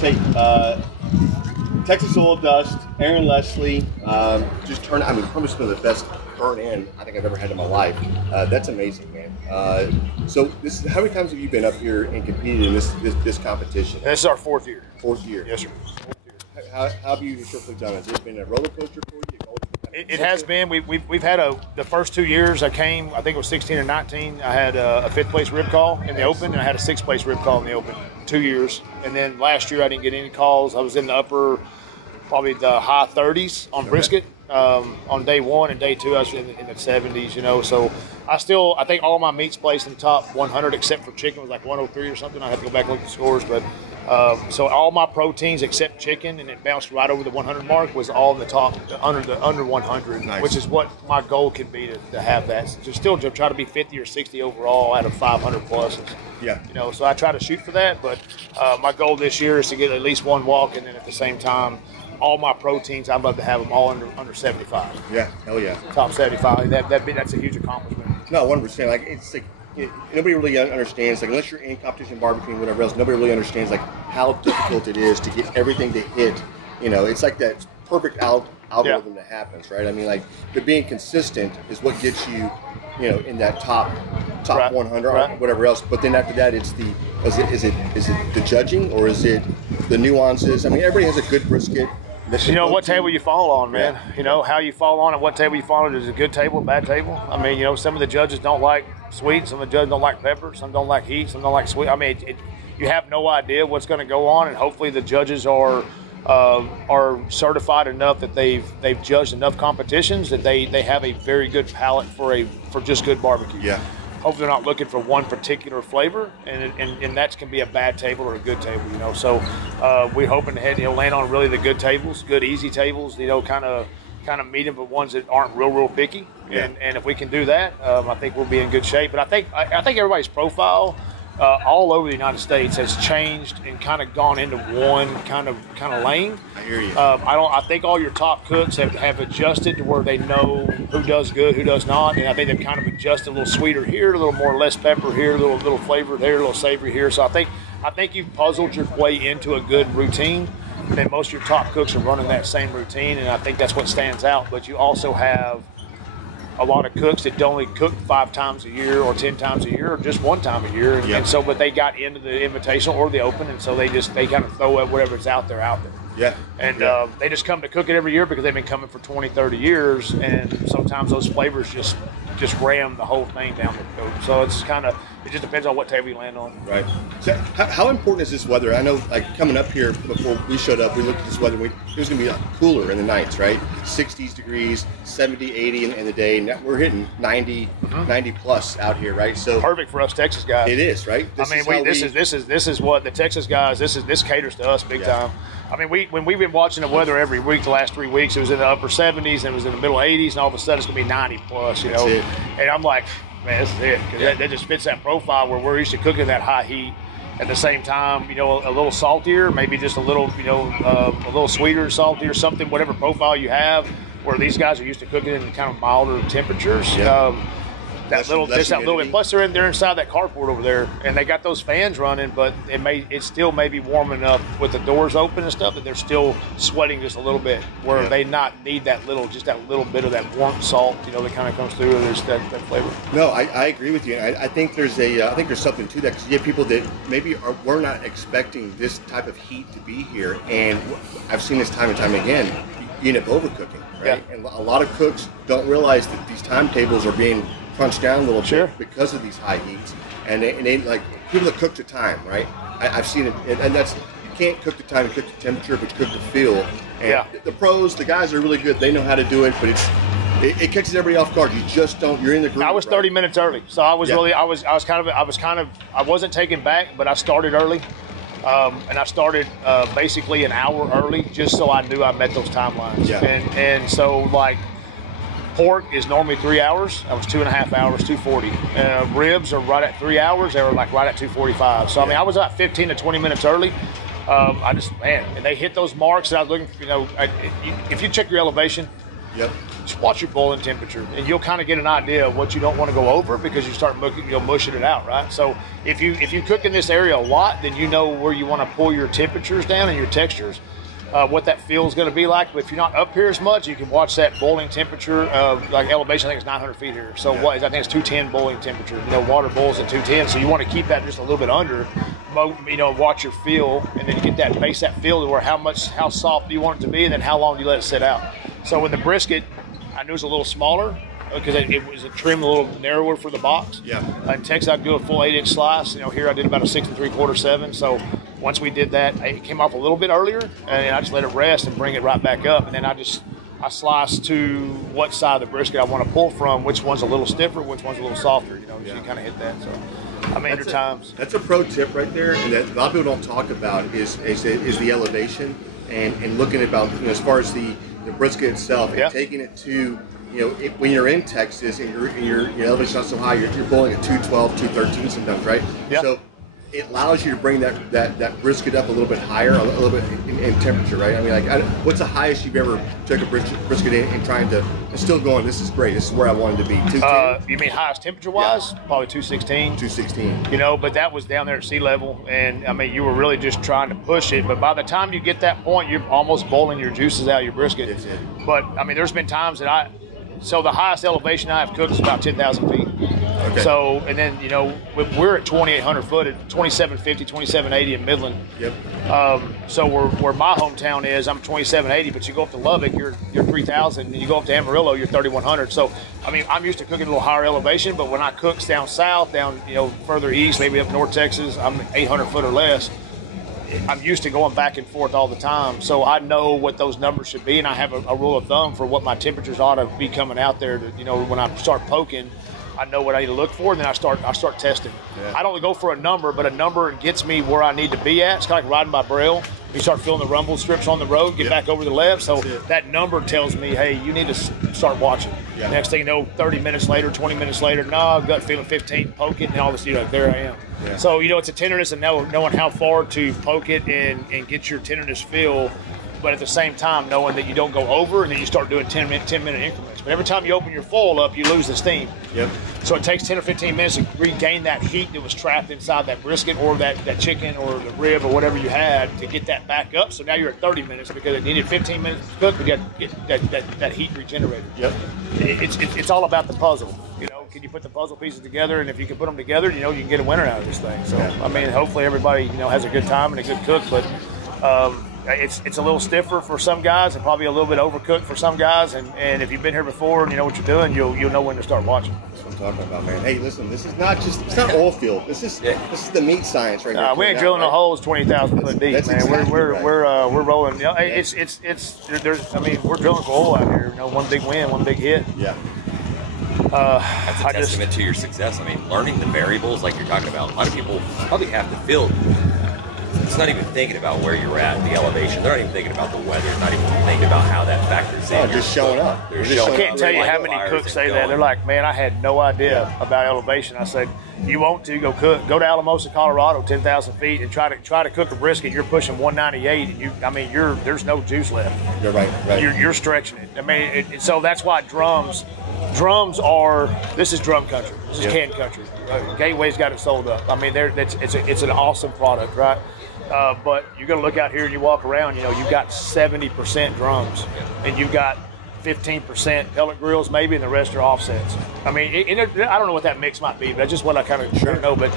guys, hey, Texas Oil Dust, Aaron Lesley, just turned, I mean, probably some of the best burn in I think I've ever had in my life. That's amazing, man. So this is, how many times have you been up here and competed in this competition? This is our 4th year. 4th year. Yes, sir. How have you historically done it? Has it been a roller coaster for you? It has been. We've had the first 2 years I came, I think it was 16 or 19, I had a 5th place rib call in the Open, and I had a 6th place rib call in the Open, 2 years. And then last year I didn't get any calls. I was in the upper, probably the high 30s on brisket on day 1, and day 2 I was in the 70s, you know. So I think all my meats placed in the top 100 except for chicken was like 103 or something. I have to go back and look at the scores, but so all my proteins except chicken, and it bounced right over the 100 mark, was all in the top, under 100, nice. Which is what my goal can be to have that. To try to be 50 or 60 overall out of 500 pluses. Yeah. You know, so I try to shoot for that, but my goal this year is to get at least 1 walk, and then at the same time, all my proteins, I'd love to have them all under 75. Yeah, hell yeah. Top 75. That's a huge accomplishment. No, 100%. Like, it's like, nobody really understands, like, unless you're in competition barbecuing, whatever else, nobody really understands, like, how difficult it is to get everything to hit. You know, it's like that perfect algorithm that happens, right? I mean, like, but being consistent is what gets you, you know, in that top right. 100 right. or whatever else. But then after that, it's is it the judging, or is it the nuances? I mean, everybody has a good brisket. You know what table you fall on, man. Yeah. You know how you fall on and what table you fall on. Is a good table, a bad table? I mean, you know, some of the judges don't like sweet, some of the judges don't like pepper, some don't like heat, some don't like sweet. I mean, you have no idea what's going to go on, and hopefully the judges are certified enough that they've judged enough competitions that they have a very good palate for just good barbecue. Yeah. Hopefully they're not looking for one particular flavor, and that can be a bad table or a good table, you know. So we're hoping to land on really the good tables, good easy tables, you know, kind of medium, but ones that aren't real picky. Yeah. And if we can do that, I think we'll be in good shape. But I think everybody's profile all over the United States has changed and kind of gone into one kind of lane. I hear you. I think all your top cooks have adjusted to where they know who does good, who does not, and I think they've kind of adjusted a little sweeter here, a little more less pepper here, a little flavor there, a little savory here. So I think you've puzzled your way into a good routine. And most of your top cooks are running that same routine, and I think that's what stands out. But you also have a lot of cooks that only cook 5 times a year or 10 times a year or just 1 time a year. And so, but they got into the invitational or the Open, and so they kind of throw whatever's out there. Yeah. And they just come to cook it every year because they've been coming for 20, 30 years, and sometimes those flavors just ram the whole thing down the throat. So it just depends on what table you land on. Right. So how important is this weather? I know, like, coming up here before we showed up, we looked at this weather. It was going to be cooler in the nights, right? 60s degrees, 70, 80 in the day. And we're hitting 90, 90 plus out here, right? So perfect for us Texas guys. It is, right? This is what the Texas guys. This caters to us big time. I mean, when we've been watching the weather every week the last 3 weeks, it was in the upper 70s and it was in the middle 80s, and all of a sudden it's going to be 90 plus, you know. And I'm like, man, this is it, because that just fits that profile where we're used to cooking that high heat. At the same time, you know, a little saltier, maybe just a little, you know, a little sweeter, saltier, something, whatever profile you have. Where these guys are used to cooking in kind of milder temperatures. That little bit. Plus, they're inside that carport over there, and they got those fans running, but it still may be warm enough with the doors open and stuff that they're still sweating just a little bit, where they not need that little bit of that warm salt, you know, that kind of comes through. There's that flavor. No, I agree with you. I think there's something to that, because you get people that maybe we're not expecting this type of heat to be here, and I've seen this time and time again. You end up overcooking, right? Yeah. And a lot of cooks don't realize that these timetables are being crunched down a little bit because of these high heats, and they like people that cook to time, right? I've seen it, and that's, you can't cook to time, you cook to temperature, but you cook to feel. And the pros, the guys are really good. They know how to do it, but it catches everybody off guard. You just don't. You're in the group. I was 30 minutes early, so I was really, I wasn't taken back, but I started early. And I started basically an hour early, just so I knew I met those timelines. Yeah. And so, like, pork is normally 3 hours. I was 2.5 hours, 2:40. Ribs are right at 3 hours. They were like right at 2:45. So I mean, I was about 15 to 20 minutes early. And they hit those marks. And I was looking, you know, if you check your elevation. Yep. just watch your boiling temperature, and you'll kind of get an idea of what you don't want to go over, because you start mushing it out, right? So if you cook in this area a lot, then you know where you want to pull your temperatures down and your textures, what that feel is going to be like. But if you're not up here as much, you can watch that boiling temperature of like elevation. I think it's 900 feet here. So I think it's 210 boiling temperature. You know, water boils at 210, so you want to keep that just a little bit under. You know, watch your feel, and then you get that base, that feel to where how soft do you want it to be, and then how long do you let it sit out. So with the brisket, I knew it was a little smaller because it was a trim a little narrower for the box. Yeah. In Texas, I'd do a full 8-inch slice. You know, here I did about a 6 3/4, 7. So once we did that, it came off a little bit earlier, and I just let it rest and bring it right back up. And then I slice to what side of the brisket I want to pull from, which one's a little stiffer, which one's a little softer. You know, so you kind of hit that. So. I mean, times. That's a pro tip right there, and that a lot of people don't talk about is the elevation and looking about, you know, as far as the brisket itself, and taking it to, you know, when you're in Texas and your elevation's not so high, you're boiling at 212, 213 sometimes, right? Yeah. So it allows you to bring that brisket up a little bit higher, a little bit in temperature, right? I mean, like, what's the highest you've ever took a brisket in and trying to, and still going, this is great, this is where I wanted to be? 210? You mean highest temperature-wise? Yeah. Probably 216. 216. You know, but that was down there at sea level, and I mean, you were really just trying to push it, but by the time you get that point, you're almost boiling your juices out of your brisket. That's it. But, I mean, there's been times that so the highest elevation I have cooked is about 10,000 feet. Okay. So, and then, you know, we're at 2,800 foot at 2750, 2780 in Midland. Yep. So where my hometown is, I'm 2780, but you go up to Lubbock, you're 3,000, and you go up to Amarillo, you're 3,100. So, I mean, I'm used to cooking a little higher elevation, but when I cook down south, down, you know, further east, maybe up North Texas, I'm 800 foot or less. I'm used to going back and forth all the time, so I know what those numbers should be, and I have a rule of thumb for what my temperatures ought to be coming out there. To, you know, when I start poking, I know what I need to look for, and then I start testing. Yeah. I don't go for a number, but a number gets me where I need to be at. It's kind of like riding by Braille. You start feeling the rumble strips on the road, get back over the left. So that number tells me, hey, you need to start watching. Yeah. Next thing you know, 30 minutes later, 20 minutes later, no, gut feeling 15, poke it, and all this, you know, there I am. Yeah. So, you know, it's a tenderness and knowing how far to poke it and get your tenderness feel, but at the same time knowing that you don't go over, and then you start doing 10-minute increments. But every time you open your foil up, you lose the steam. Yep. So it takes 10 or 15 minutes to regain that heat that was trapped inside that brisket or that chicken or the rib or whatever you had to get that back up. So now you're at 30 minutes because it needed 15 minutes to cook, but you have to get that heat regenerated. Yep. It's all about the puzzle. You know, can you put the puzzle pieces together? And if you can put them together, you know, you can get a winner out of this thing. So, I mean, hopefully everybody, you know, has a good time and a good cook, but it's a little stiffer for some guys and probably a little bit overcooked for some guys. And if you've been here before and you know what you're doing, you'll know when to start watching. That's what I'm talking about, man. Hey, listen, this is not oil field. This is the meat science right here. We ain't drilling no holes 20,000 foot deep, man. Exactly we're rolling. You know, I mean, we're drilling for oil out here. You know, one big win, one big hit. Yeah. That's a testament to your success. I mean, learning the variables like you're talking about. A lot of people probably have the field. It's not even thinking about where you're at, the elevation. They're not even thinking about the weather. They're not even thinking about how that factors in. Just showing up. I can't tell you how many cooks say that. They're like, man, I had no idea about elevation. I said, you want to go cook? Go to Alamosa, Colorado, 10,000 feet, and try to cook a brisket. You're pushing 198, and there's no juice left. You're right. You're stretching it. I mean, so that's why drums are. This is drum country. This is can country. Gateway's got it sold up. I mean, it's an awesome product, right? But you're going to look out here and you walk around, you know, you've got 70% drums and you've got 15% pellet grills maybe, and the rest are offsets. I mean, I don't know what that mix might be, but that's just what I kind of know. But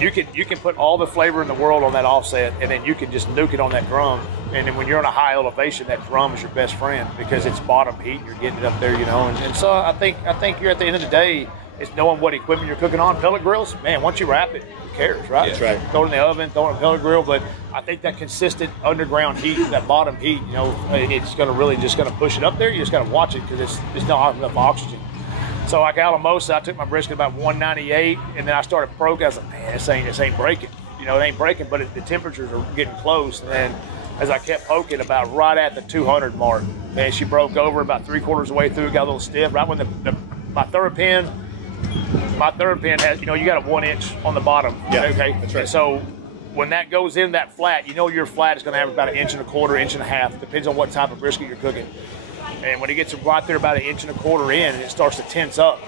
you can put all the flavor in the world on that offset, and then you can just nuke it on that drum. And then when you're on a high elevation, that drum is your best friend because it's bottom heat. You're getting it up there, you know. And so I think you're at the end of the day, it's knowing what equipment you're cooking on. Pellet grills, man, once you wrap it, who cares, right? That's right. Throw it in the oven, throw it in a pellet grill, but I think that consistent underground heat, that bottom heat, you know, it's going to really just going to push it up there. You just got to watch it because there's not enough oxygen. So like Alamosa, I took my brisket about 198, and then I started broke. I was like, man, this ain't breaking. You know, it ain't breaking, but the temperatures are getting close. And then as I kept poking, about right at the 200 mark, man, she broke over about 3/4 of the way through, got a little stiff. Right when my third pin has, you know, you got a 1 inch on the bottom. Yeah, okay. That's right. So when that goes in that flat, you know your flat is going to have about 1.25 inches, 1.5 inches. Depends on what type of brisket you're cooking. And when it gets right there about 1.25 inches in and it starts to tense up,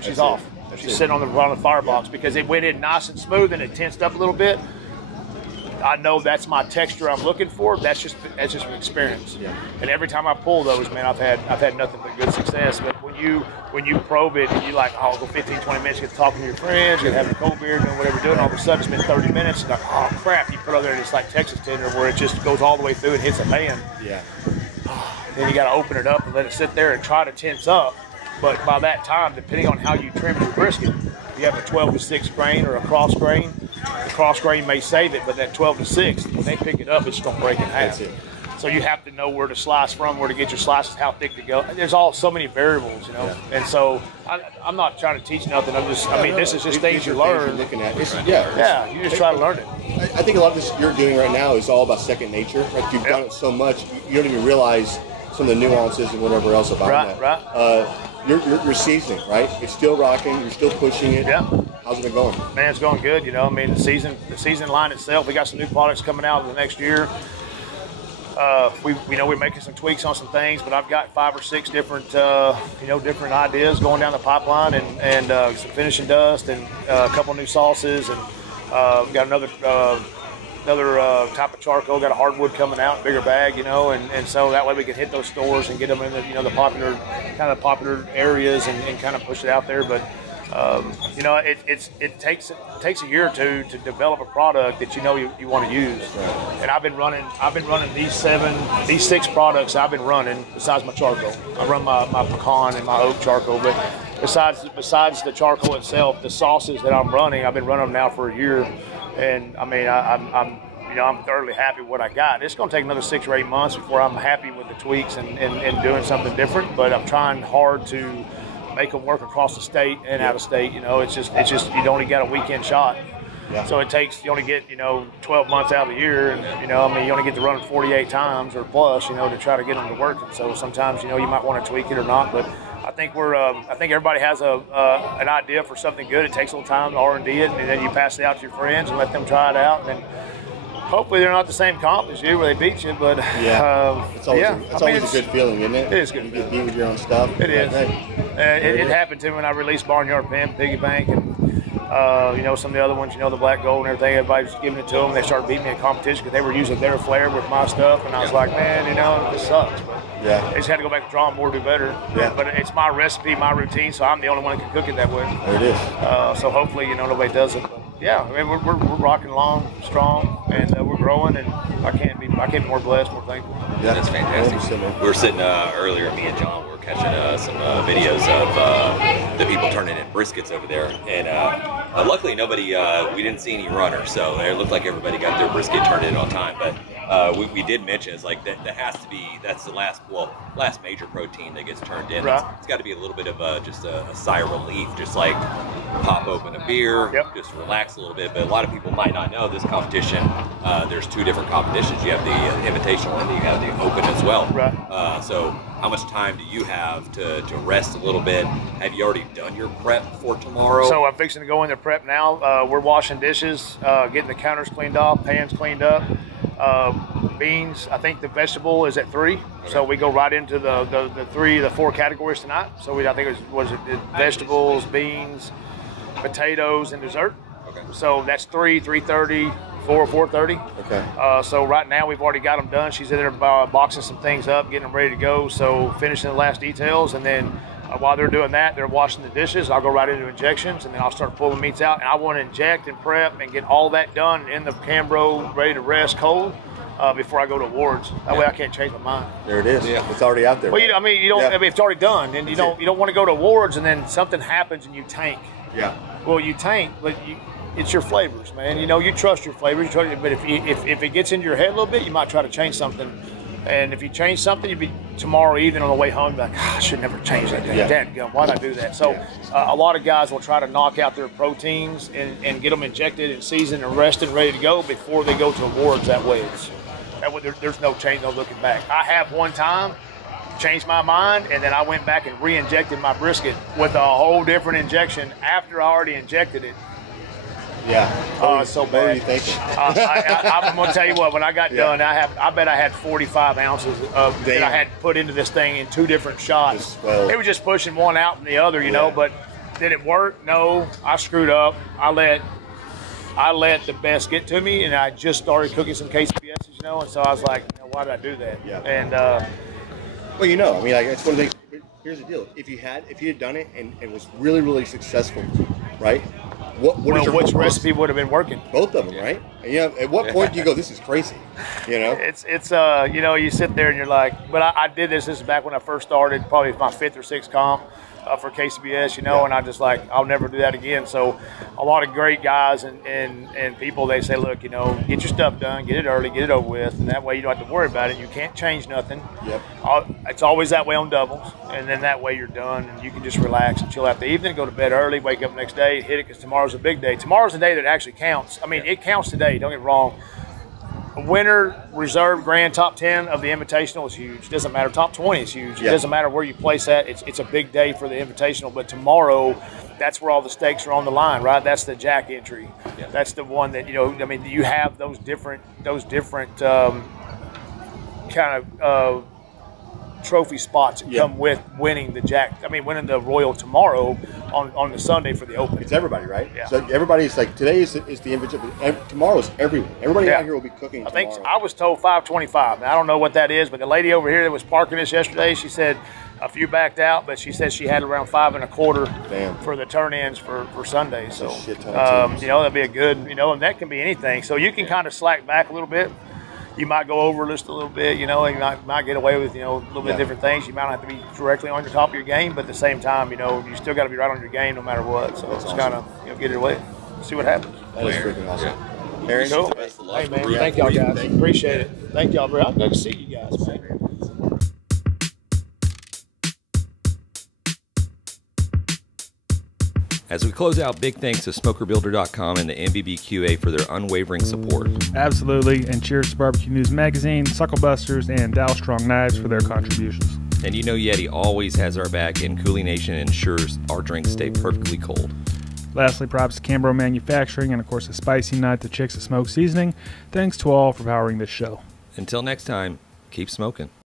she's off. She's sitting on the firebox because it went in nice and smooth and it tensed up a little bit. I know that's my texture I'm looking for. That's just from experience. Yeah. And every time I pull those, man, I've had nothing but good success. But when you probe it and you like, oh, go 15, 20 minutes, get talking to your friends, get having a cold beer, doing whatever you're doing, all of a sudden it's been 30 minutes, and like, oh crap, you put it over there and it's like Texas tender where it just goes all the way through and hits a pan. Yeah. Then you got to open it up and let it sit there and try to tense up. But by that time, depending on how you trim your brisket, if you have a 12-6 grain or a cross grain, the cross grain may save it, but that 12-6, when they pick it up, it's going to break in half. So you have to know where to slice from, where to get your slices, how thick to go. And there's so many variables, you know. Yeah. And so I'm not trying to teach nothing. I'm just, this is just things you learn. Looking at. You just try to learn it. I think a lot of this you're doing right now is all about second nature. Like you've done it so much, you don't even realize some of the nuances and whatever else about that. Right. You're seasoning, right? It's still rocking. You're still pushing it. Yeah. How's it been going? Man, it's going good. You know, the season line itself. We got some new products coming out in the next year. We know we're making some tweaks on some things, but I've got 5 or 6 different different ideas going down the pipeline, and some finishing dust, and a couple new sauces, and we got another type of charcoal. Got a hardwood coming out, bigger bag, and so that way we can hit those stores and get them in the popular areas and kind of push it out there. But it takes a year or two to develop a product that you want to use. Right. And I've been running these 6 products I've been running besides my charcoal. I run my pecan and my oak charcoal, but besides the charcoal itself, the sauces that I'm running, I've been running them now for a year. And I'm thoroughly happy with what I got. It's going to take another 6 or 8 months before I'm happy with the tweaks and doing something different. But I'm trying hard to make them work across the state and out of state. It's just you only got a weekend shot. Yeah. So you only get 12 months out of the year, and you only get to run 48 times or plus, to try to get them to work. And so sometimes you might want to tweak it or not, but I think I think everybody has an idea for something good. It takes a little time to R&D it, and then you pass it out to your friends and let them try it out. And hopefully they're not the same comp as you where they beat you, but it's always a good feeling, isn't it? It is good. You get beat with your own stuff. It is. It happened to me when I released Barnyard Pen, Piggy Bank, and some of the other ones, the Black Gold and everything. Everybody was giving it to them. They started beating me in competition because they were using their flair with my stuff, and I was like, man, this sucks. But I just had to go back to the drawing board, do better. Yeah. But it's my recipe, my routine, so I'm the only one that can cook it that way. There it is. So hopefully, nobody does it. But yeah, we're rocking along strong, and we're growing, and I can't be more blessed, more thankful. Yeah, that's fantastic. We were sitting earlier, me and John were catching some videos of the people turning in briskets over there, and luckily we didn't see any runners, so it looked like everybody got their brisket turned in on time. But we did mention it's like that has to be, that's the last major protein that gets turned in. Right. It's got to be a little bit of just a sigh of relief, just like pop open a beer, just relax a little bit. But a lot of people might not know this competition. There's 2 different competitions. You have the invitational and you have the open as well. Right. So how much time do you have to rest a little bit? Have you already done your prep for tomorrow? So I'm fixing to go into prep now. We're washing dishes, getting the counters cleaned off, pans cleaned up. Beans, I think the vegetable is at 3, okay. So we go right into the 4 categories tonight. So I think it was vegetables, beans, potatoes, and dessert. Okay. So that's 3, 3:30, 4, 4:30. Okay. So right now we've already got them done. She's in there boxing some things up, getting them ready to go. So finishing the last details, and then while they're doing that, they're washing the dishes. I'll go right into injections, and then I'll start pulling meats out. And I want to inject and prep and get all that done in the Cambro, ready to rest cold before I go to awards. That way I can't change my mind. There it is. Yeah. It's already out there. Well, you don't. It's already done, and you don't want to go to awards, and then something happens and you tank. Yeah. Well, you tank, but it's your flavors, man. You trust your flavors. But if it gets into your head a little bit, you might try to change something. And if you change something, you'd be tomorrow evening on the way home, like, I should never change that thing. Dadgum, why'd I do that? So a lot of guys will try to knock out their proteins and get them injected and seasoned and rested and ready to go before they go to awards. That way there's no change, no looking back. I have one time changed my mind, and then I went back and re-injected my brisket with a whole different injection after I already injected it. Yeah. So what bad. are you thinking? I'm going to tell you what. When I got done, I bet I had 45 ounces of that I had put into this thing in 2 different shots. It was just pushing one out and the other, you know. But did it work? No. I screwed up. I let the best get to me, and I just started cooking some KCBSs, you know. And so I was like, you know, why did I do that? Yeah. And well, you know, I mean, like, it's one of the things. Here's the deal: if you had done it and was really, really successful, right? Which recipe would have been working? Both of them, right? And, you know, at what point do you go, this is crazy? You know, it's you know, you sit there and you're like, but I did this. This is back when I first started, probably my 5th or 6th comp for KCBS, you know, and I just like, I'll never do that again. So a lot of great guys and people, they say, look, you know, get your stuff done, get it early, get it over with, and that way you don't have to worry about it. You can't change nothing. Yep. It's always that way on doubles, and then that way you're done and you can just relax and chill out the evening, go to bed early, wake up the next day, hit it, because tomorrow's a big day. Tomorrow's a day that actually counts. I mean, it counts today, don't get me wrong. Winner, reserve, grand, top 10 of the Invitational is huge. It doesn't matter. Top 20 is huge. It doesn't matter where you place at. It's a big day for the Invitational. But tomorrow, that's where all the stakes are on the line, right? That's the Jack entry. Yeah. That's the one that, you know, I mean, you have those different kind of trophy spots that come with winning the Jack. I mean, winning the Royal tomorrow on the Sunday for the Open. It's everybody, right? Yeah. So everybody's like, today is the Invitational. Tomorrow's everyone. Everybody out here will be cooking tomorrow. I think I was told 525. Now, I don't know what that is, but the lady over here that was parking this yesterday, she said a few backed out, but she said she had around 5 1/4 for the turn-ins for Sunday. So, you know, that'd be a good, you know, and that can be anything. So you can kind of slack back a little bit. You might go over just a little bit, you know, you might get away with, you know, a little bit different things. You might not have to be directly on your top of your game, but at the same time, you know, you still got to be right on your game no matter what. So it's kind of, you know, get it away, see what happens. That is freaking awesome. Yeah. Aaron, cool. Hey, man, thank y'all guys. Appreciate it. Thank y'all, bro. I'm glad to see you guys, man. As we close out, big thanks to SmokerBuilder.com and the NBBQA for their unwavering support. Absolutely, and cheers to Barbecue News Magazine, Sucklebusters, and Dalstrong Knives for their contributions. And you know YETI always has our back, and CoolieNation ensures our drinks stay perfectly cold. Lastly, props to Cambro Manufacturing, and of course the Spicy Nut, the Chicks that Smoke Seasoning. Thanks to all for powering this show. Until next time, keep smoking.